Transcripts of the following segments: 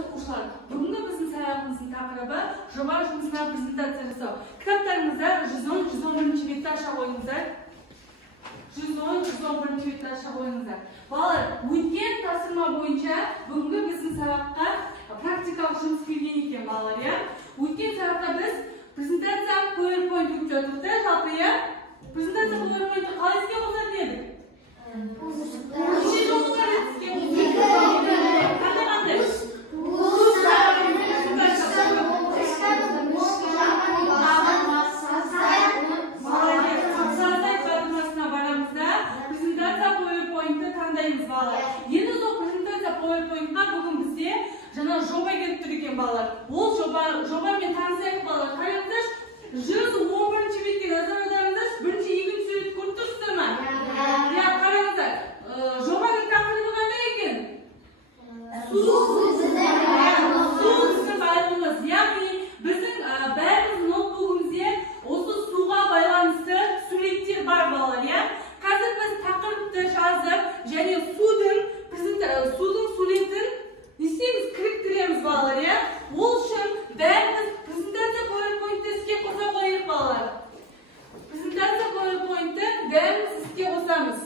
оқушылар, бүгінгі біздің сабағымыздың тақырыбы жоба жұмысына презентация жасау. Кітаптарыңызда 110-111 бетті аша қойыңыздар. 110-111 бетті аша қойыңыздар. Балалар, өткен тапсырма бойынша бүгінгі біздің сабаққа практикалық жұмыс келген екен, балалар, иә? Өткен сабақта біз презентация PowerPoint өтіп жатырмыз, да, жалпы, иә? Презентация PowerPoint-ті қалай іске қосатын едік? Неше жолдар іске Енді сол презентация PowerPoint-қа бүгін бізде жаңа жоба келіп тұр екен, балалар. Ол жобамен танысайық, балалар. Қараңыздар, 111 бетке назар аударыңыздар. Бірінші, екінші суретті көріп тұрсыздар ма? Иә, қараңыздар. Жобаның тақырыбы қандай екен? Су біздің байлығымыз. Яғни біздің бәріміз ноутбугімізде осы суға байланысты суреттер бар, балалар, иә? Қазір біз тақырыпты жазып, және судың суретін не істейміз? Кіріктіреміз, балалар, иә? Ол үшін бәріміз презентация PowerPoint-ті іске қоса қойық, балалар. Презентация PowerPoint-ті бәріміз іске қосамыз.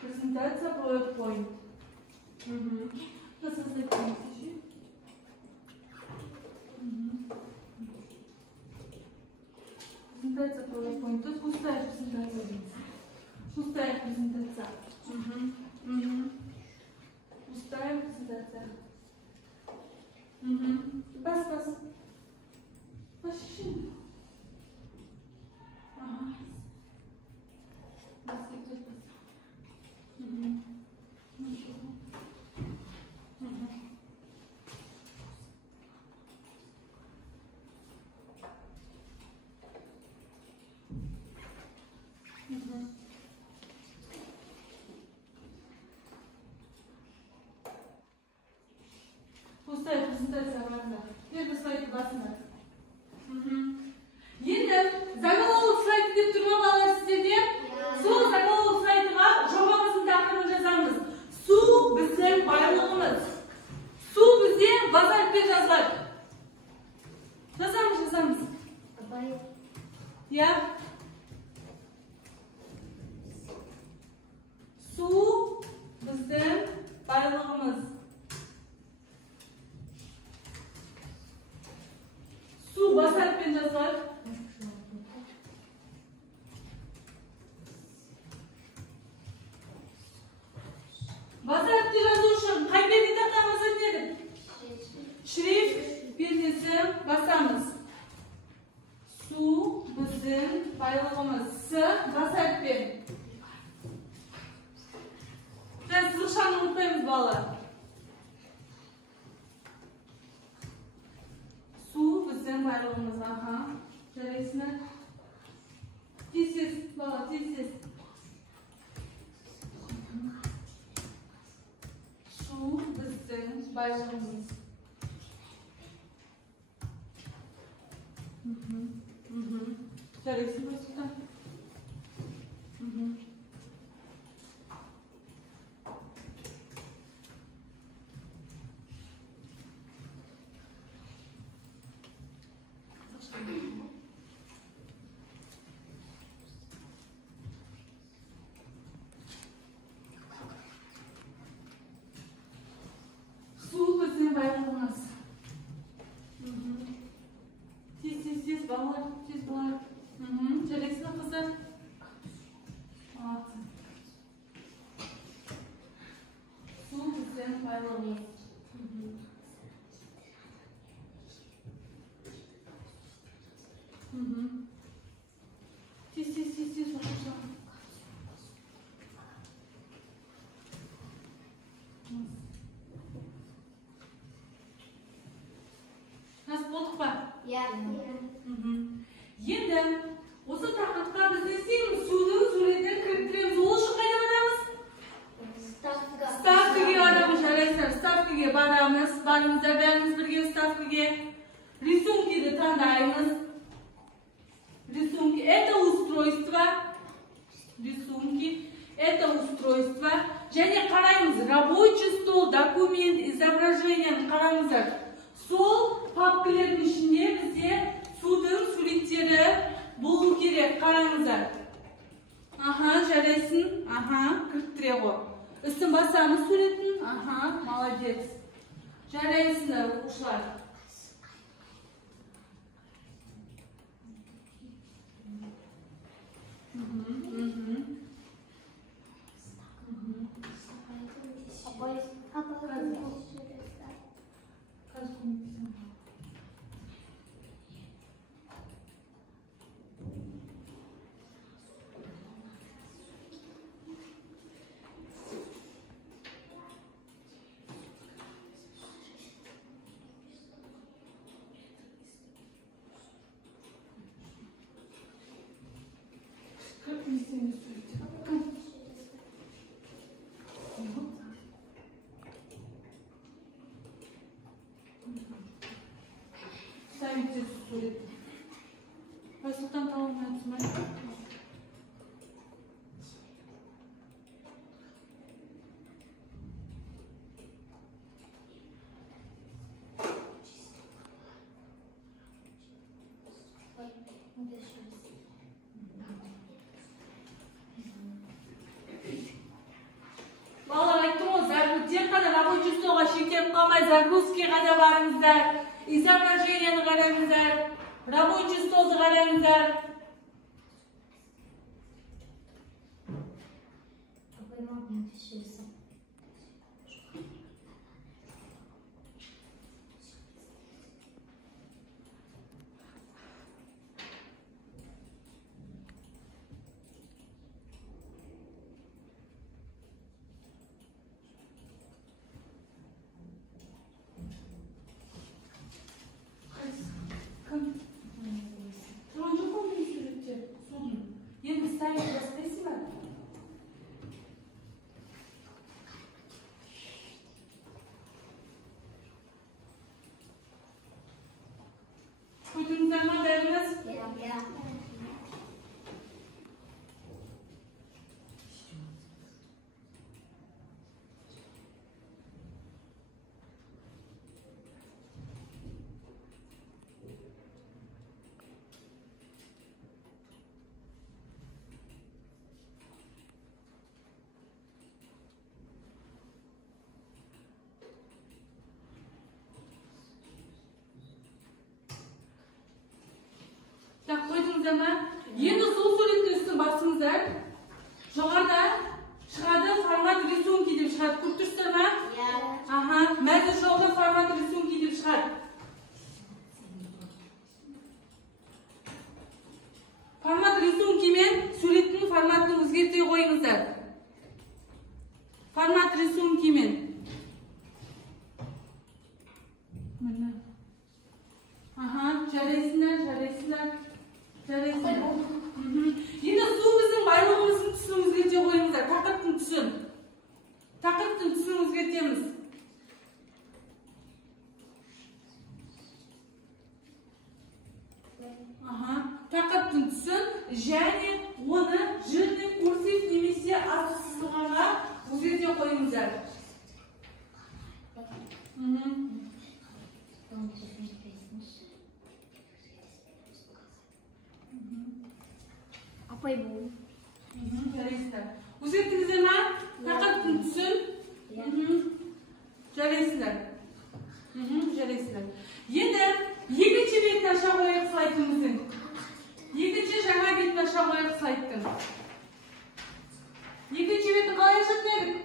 Презентация PowerPoint. Презентация PowerPoint. Тут пустая презентация. Пустая презентация. Пустая презентация. Бас. Пошли. Пустая презентация vardı. Nerede slaytı basınlar? Енді заголовок слайды деп тұр ма, балалар, сіздерде? Сол заголовок слайдыға жобамыздың тақырыбын жазамыз. Су біздің байлығымыз. Су бізде бас әріппен жазылады. Жазамыз. Я? Су біздің байлығымыз. Су бас әріппен жазылады. Бас әріпте жазу үшін қай перде тақтамыз өтінеді? Шрифт пердесін басамыз. Су біздің байлығымыз. С бас әріппен. Сызықшаны ұмытпаймыз, балалар. Су біздің байлығымыз. Жарайсыңдар? Тез, бала, тез. Су біздің байлығымыз. Жарайсың ба, Сұлтан? Су біздің байлығымыз. Тез, балалар, тез, балалар. Жарайсыңдар, қыздар? Су біздің байлығымыз. Тез, оқушылар. Нас болдық па? Енді осы тақырыпқа біз не істейміз? Судың суретін кіріктіреміз. Ол үшін қайда барамыз? Ставкаге барамыз, жарайсыздар. Ставкаге барамыз. Барыңыздар, бәріңіз бірге ставкаге. Рисункиді таңдаймыз. Рисунки. Это устройство. Және қараймыз. Рабочий стол, документ, изображение қараңыздар. Сол папкалардың ішінде бізде судың суреттері болу керек. Қараңыздар. Аха, жарайсың. Аха, кірттіре ғой. Үстін басамыз суретін. Аха, молодец. Жарайсыңдар, оқушылар. Ставите сурет. Расултан талонуyorsun ben. Балалар ayттым ғой, тек қана рабочий столға шектеліп қалмай, загрузкаға да барыңыздар. Изображениені қараңыздар. Рабочий столды қараңыздар. Енді ставить бастайсың ба? Қойдыңыздар ма бәріңіз? Қойдыңыздар ма? Енді сол суреттің үстін басыңыздар. Жоғарда шығады формат рисунки деп шығады. Көріп тұрсыздар ма? Аха, мәзір жолда формат рисунки деп шығады. Формат рисунки мен суреттің форматын өзгерте қойыңыздар. Формат рисунки мен. Аха, жарайсыңдар, жарайсыңдар. Енді су біздің байлығымыздың түсін өзгерте қойыңыздар. Тақырыптың түсін. Тақырыптың түсін өзгертеміз. Тақырыптың түсін және оны жирный курсив немесе асықсызғанға өзгерте қойыңыздар. Апай бұл. Жарайсыздар. Өзгерттіңіздер ма? Тақырыптың түсін. Жарайсыздар. Жарайсыздар. Енді екінші бетін аша қойық слайдымыздың. Екінші жаңа бетін аша қойық слайдтың. Екінші бетін қалай ашатын едік?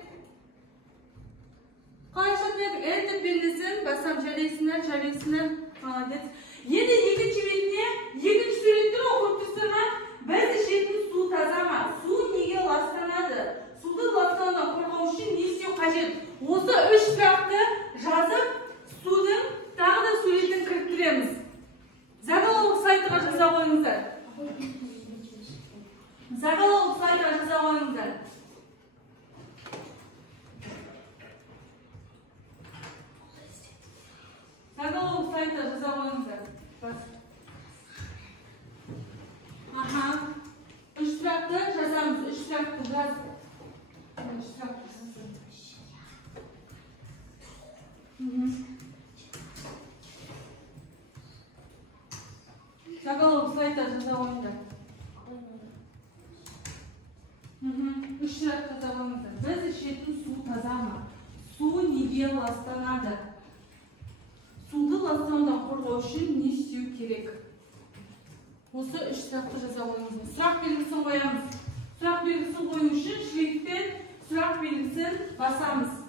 Қалай ашатын едік? Этот белгісін басам. Жарайсыңдар, жарайсыңдар. Молодец. Енді екінші бетіне екінші суреттер оқып тұрсыздар ма? Біз ішетін су таза ма? Су неге ластанады? Суды ластанудан қорғау үшін не істеу қажет? Осы үш сұрақты жазып, судың тағы да суретін кіріктіреміз. Заголовок сайтыға жаза қойыңыздар. Заголовок сайтыға жаза қойыңыздар. Заголовок сайтыға жаза қойыңыздар. Аха. Үш сұрақты жазамыз. Үш сұрақты жаз. Үш сұрақты жазамыз. жасағаныңыздар. Біз ішетін су таза ма? Су неге ластанады? Суды ластанудан қорғау үшін не істеу керек? Осы 3 сұрақты жасағаныңыздар. Сұрақ белгісін қоямыз. Сұрақ белгісін қою үшін шрифтпен сұрақ белгісін басамыз.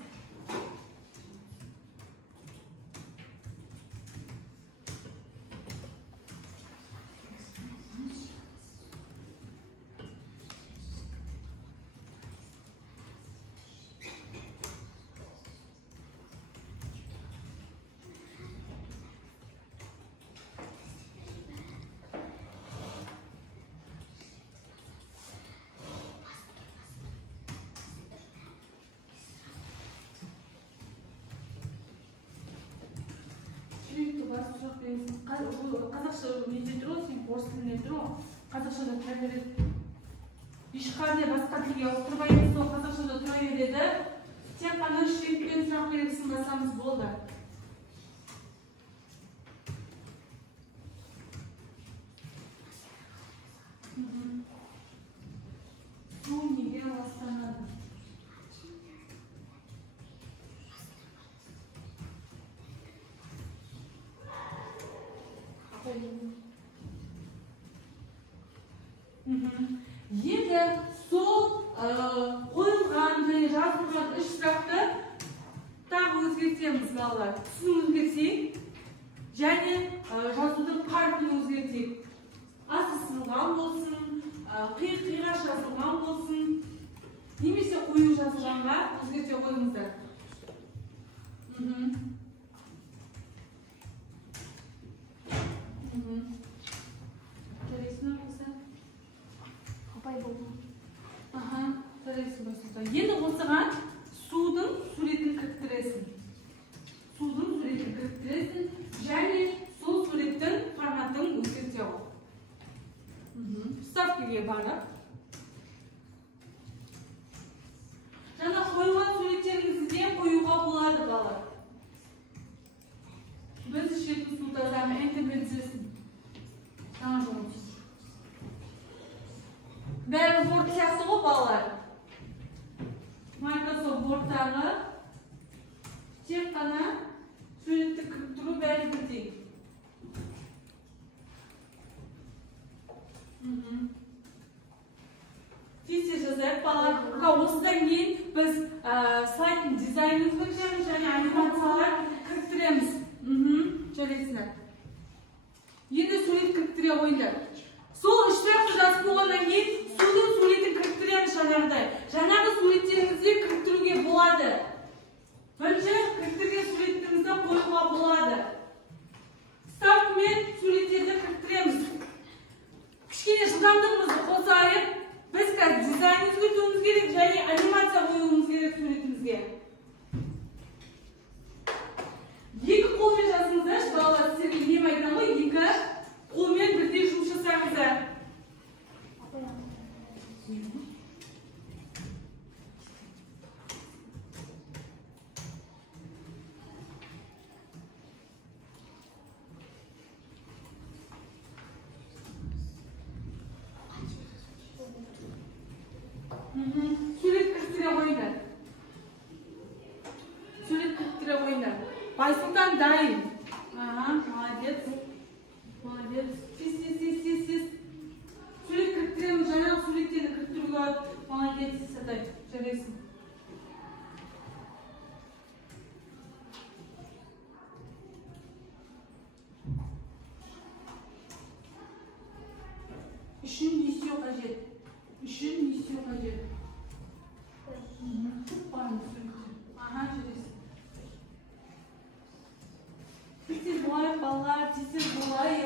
Қазақша неде тұр, сен орыс тілінде тұр, қазақшада тұра береді. Ешқандай басқа тілге ауыстырмаймыз, сол қазақшада тұра береді. Тек қана шрифтпен сұрақ белгісін басамыз болды. Су неге ластанады? Енді сол қойылған және жазылған 3 сұрақты тағы өзгертеміз, балалар. Түсін өзгертейік және жазудың қарпін өзгертейік. Асты сызылған болсын, қиғаш жазылған болсын, немесе қою жазылғанға өзгерте қойыңыздар. Енді осыған судың суретін кіріктіресің. Судың суретін кіріктіресің және сол суреттің форматын өзгерте ал. Вставкаға барып. Жаңа қойылған суреттеріңізден қоюға болады, балалар. Біз ішетін су таза ма? Интернетсізсің. Жаңа жұмыс. Бәрі Word сияқты ғой, балалар. Microsoft Word'тағы тек қана суретті кіріктіру бәрі бірдей. Тез жазайық, балалар. Осыдан кейін біз слайдтың дизайнын өзгертеміз және анимациялар кіріктіреміз. Жарайсыңдар. Енді сурет кіріктіре қойыңдар. Сол 3 сұрақты жазып болғаннан кейін судың суретін кіріктіреміз жаңағыдай. Жаңағы суреттеріңізде кіріктіруге болады. Бірінші кіріктірген суреттеріңізді қоюға болады. Ставкамен суреттерді кіріктіреміз. Кішкене жылдамдығымызды қосайық. Біз қазір дизайн өзгертуіміз керек және анимация қоюымыз керек суретімізге. 2 қолмен жазыңыздар, балалар, сіздерге не айтамын ғой, 2 қолмен бірдей жұмыс жасаңыздар. Сурет кіріктіре қойыңдар. Сурет кіріктіре қойыңдар. Байсұлтан дайын. Молодец. Молодец. Сес. Сурет кіріктіреміз, жаңағы суреттерді кіріктіруге. Молодец, садай. Жарайсың. Үшін не істеу қажет? Үшін не істеу қажет? Жарайсың. Тез болайық, балалар, тез болайық.